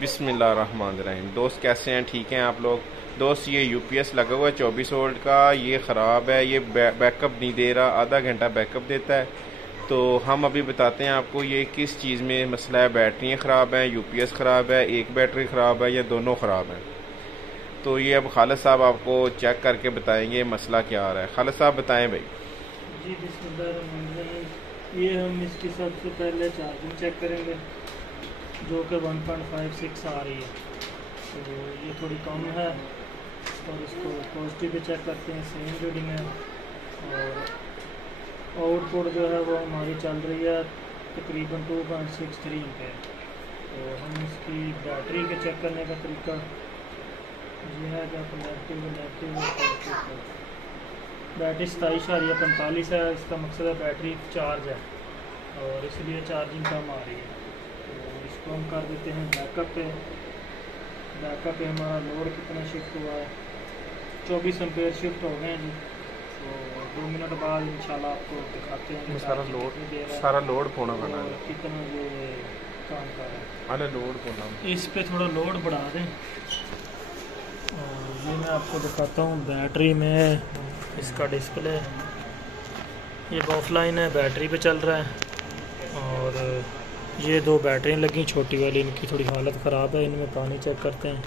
बिस्मिल्लाहिर्रहमानिर्रहीम। दोस्त कैसे हैं? ठीक हैं आप लोग? दोस्त ये यूपीएस लगा हुआ है 24 वोल्ट का, ये ख़राब है, ये बैकअप नहीं दे रहा, आधा घंटा बैकअप देता है। तो हम अभी बताते हैं आपको ये किस चीज़ में मसला है। बैटरी ख़राब है, यूपीएस ख़राब है, एक बैटरी ख़राब है या दोनों ख़राब हैं। तो ये अब खालिद साहब आपको चेक करके बताएंगे मसला क्या आ रहा है। खालिद साहब बताएं भाई। जी बिस्मिल्लाहिर्रहमानिर्रहीम। ये हम इसकी सबसे पहले चार्जिंग चेक करेंगे जो कि 1.56 आ रही है। तो ये थोड़ी कम है और इसको पॉजिटिव भी चेक करते हैं, सेम रीडिंग है। और आउटपुट जो है वो हमारी चल रही है तकरीबन 2.63 पे। तो हम इसकी बैटरी के चेक करने का तरीका ये है जब नेगेटिव और पॉजिटिव। बैटरी 27.45 है। इसका मकसद है बैटरी चार्ज है और इसलिए चार्जिंग कम आ रही है। तो इसको हम कर देते हैं बैकअप पे। बैकअप पे हमारा लोड कितना शिफ्ट हुआ है, 24 एम्पेयर शिफ्ट हो गए हैं जी। तो 2 मिनट बाद इंशाल्लाह आपको दिखाते हैं सारा लोड पोना बना और कितना ये काम कर रहा है। अरे लोड पोना इस पे थोड़ा लोड बढ़ा दें और ये मैं आपको दिखाता हूँ बैटरी में। इसका डिस्प्ले ये ऑफलाइन है, बैटरी पे चल रहा है। और ये 2 बैटरियाँ लगी छोटी वाली, इनकी थोड़ी हालत ख़राब है, इनमें पानी चेक करते हैं।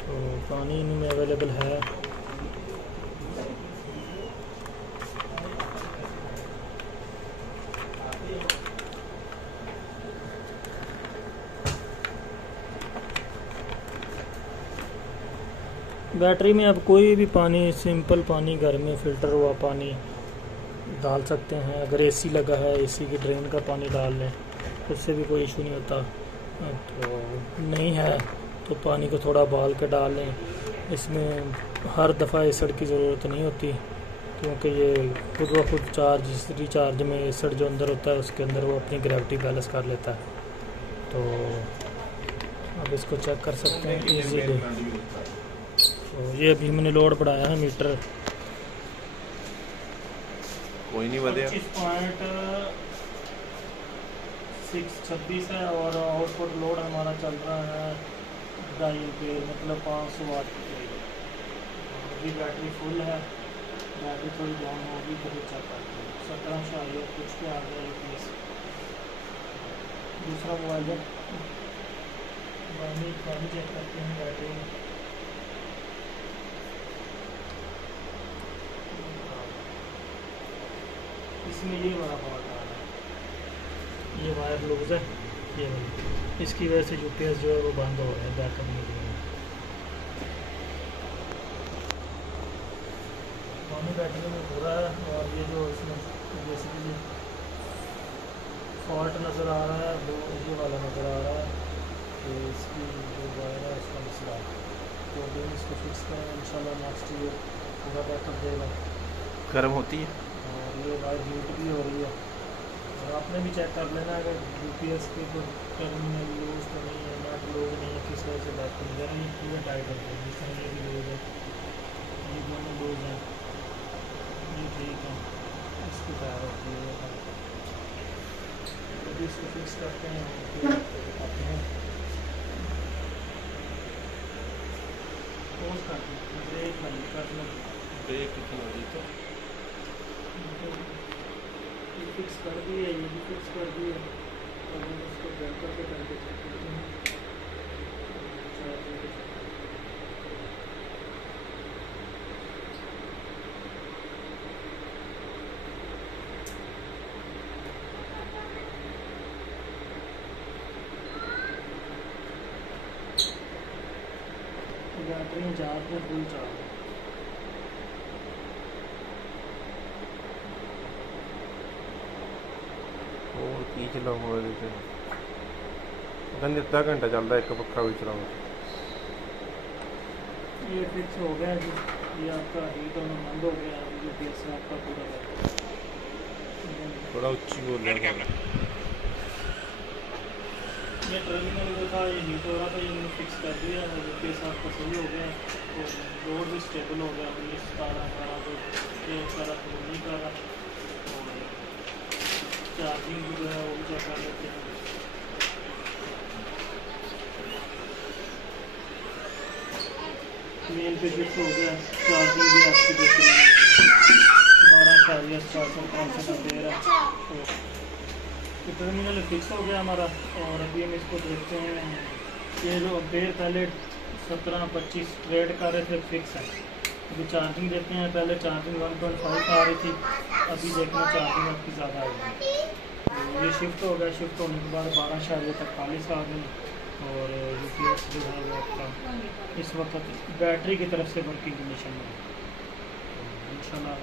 तो पानी इनमें अवेलेबल है। बैटरी में आप कोई भी पानी, सिंपल पानी, घर में फ़िल्टर हुआ पानी डाल सकते हैं। अगर एसी लगा है, एसी की ड्रेन का पानी डाल लें, उससे भी कोई इशू नहीं होता। तो नहीं है तो पानी को थोड़ा उबाल के डाल लें। इसमें हर दफ़ा एसिड की ज़रूरत नहीं होती क्योंकि ये खुद ब खुद चार्ज रिचार्ज में एसिड जो अंदर होता है उसके अंदर वो अपनी ग्रेविटी बैलेंस कर लेता है। तो अब इसको चेक कर सकते हैं ईजीली। तो ये अभी मैंने लोड बढ़ाया है मीटर कोई नहीं बढ़िया 25.626 है और आउटपुट लोड हमारा चल रहा है 2.5 एम्पीयर, मतलब 500 वाट के करीब। अभी बैटरी फुल है, बैटरी थोड़ी डाउन होगी तो भी चल पाती है। 17 कुछ पे आ गया यूपीएस। दूसरा मोबाइल है, पानी चेक करते हैं बैटरी में। इसमें ये बड़ा फॉल्ट आ रहा है, ये वायर लूज है, ये वाली, इसकी वजह से यूपीएस जो है वो बंद हो रहा है, बैकअप नहीं दे रहा है। पानी बैटरी में पूरा है और ये जो इसमें बेसिकली फॉल्ट नज़र आ रहा है वो ये वाला नज़र आ रहा है कि इसकी जो वायर है उसका मसला है। तो अभी इसको फिक्स करें, इंशाल्लाह नेक्स्ट ईयर पूरा बैकअप देगा। गर्म होती है और ये वायर हीट भी हो रही है। और आपने भी चेक कर लेना अगर यूपीएस के कोई टर्मिनल लूज तो नहीं है, नट लूज नहीं है, किस वजह से बैक नहीं कर रही है, पूरा टाइट होता है। जिस तरह ये भी लूज है, ये दोनों लूज हैं, ये ठीक है, इसकी तैयार होती है। तो इसको फिक्स करते हैं फिर आपको दिखाते हैं। पोज करते हैं, ब्रेक नहीं करना, ब्रेक कितनी हो रही तो ये फिक्स कर दिए, ये भी फिक्स कर दिए। और हम इसको बैकअप पे करके चेक करते हैं। बैटरी चार्ज में फुल चार्ज है। और की चलाऊंगा जैसे गंदे आधा घंटा चलता है, एक पक्का भी चलाऊंगा। ये फिक्स हो गया जी, ये आपका हीट होना बंद हो गया। यूपीएस से आपका पूरा थोड़ा उच्ची बोल रहा है। ये टर्मिनल जो था ये हीट हो रहा था, ये मैंने फिक्स कर दिया और यूपीएस आपका सही हो गया। तो लोड भी स्टेबल हो गया। 19-17 जो ये सारा नहीं कर रहा। और चार्जिंग भी जो है वो भी चेक कर लेते हैं। मेन पे शिफ्ट हो गया। चार्जिंग भी आपकी 12.4 दे रहा है। तो टर्मिनल फिक्स हो गया हमारा। और अभी हम इसको देखते हैं। ये जो अपडेट पहले 17-25 ट्रेड कर रहे थे फिक्स है। अभी चार्जिंग देखते हैं। पहले चार्जिंग 1.5 आ रही थी, अभी देखना चार्जिंग आपकी ज़्यादा आएगी। तो ये शिफ्ट हो गया। शिफ्ट होने के बाद 12.43 आ गई। और यूपीएस जो है वो आपका इस वक्त बैटरी की तरफ से वर्किंग कंडीशन में है। तो इंशाल्लाह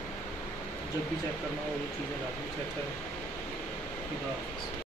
जब भी चेक करना हो ये चीज़ें लाजमी चेक करें। खुदा हाफ़िज़।